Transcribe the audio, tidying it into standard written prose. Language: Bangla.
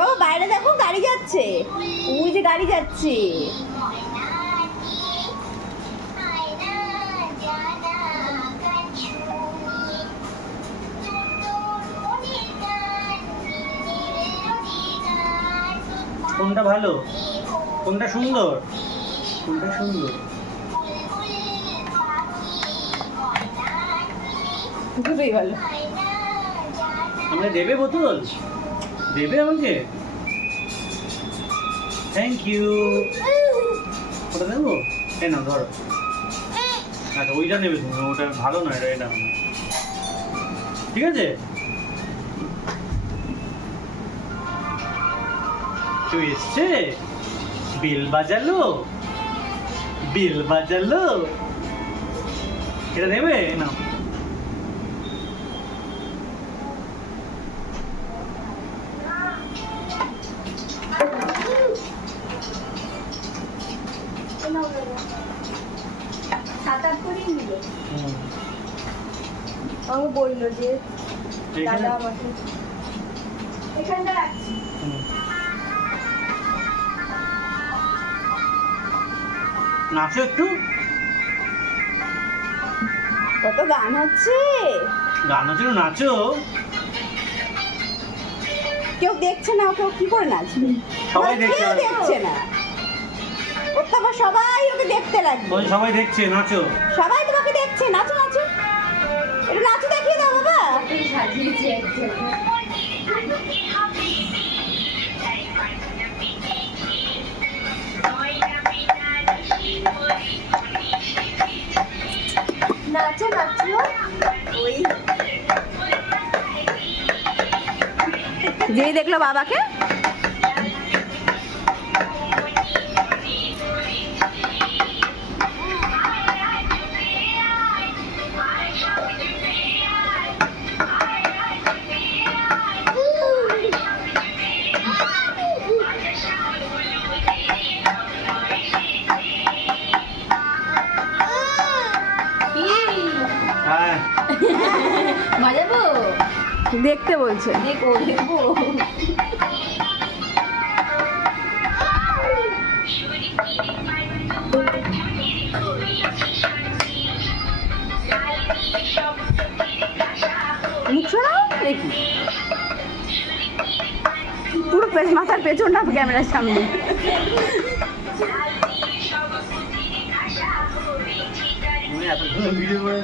ও বাইরে দেখো গাড়ি যাচ্ছে, ওই যে গাড়ি যাচ্ছে। কোনটা ভালো, কোনটা সুন্দর, কোনটা সুন্দর? দুটোই ভালো। আমাকে দেবে বোতল, দেবে আমাকে? Thank you. ওটা দেবো? এই না ধরো। আচ্ছা ওইটা নেবে তুমি, ওটা ভালো নয়, এটা ঠিক আছে। কেউ এসছে, বেল বাজালো, বেল বাজালো। এটা নেবে না? আমি বললো যে দাদা আমাকে এখানটা রাখছি। নাচো একটু। কত গান হচ্ছে, গান হচ্ছে, নাচো। কেউ দেখছে না, কেউ কি করে নাচবে? সবাই দেখছে। কেউ দেখছে না, ওর তো আবার সবাই ওকে দেখতে লাগবে। ওই সবাই দেখছে, নাচো। সবাই তোমাকে দেখছে, নাচো নাচো, একটু নাচো দেখিয়ে দাও বাবা। সাজিয়েছি একজন। নাচো নাচো, ওই যেই দেখলো বাবাকে হ্যাঁ বাজাবো? দেখতে বলছে। দেখবো দেখবো। মুখ সরাও দেখি, পুরো মাথার পেছনটা ক্যামেরার সামনে। এত ভিডিও করে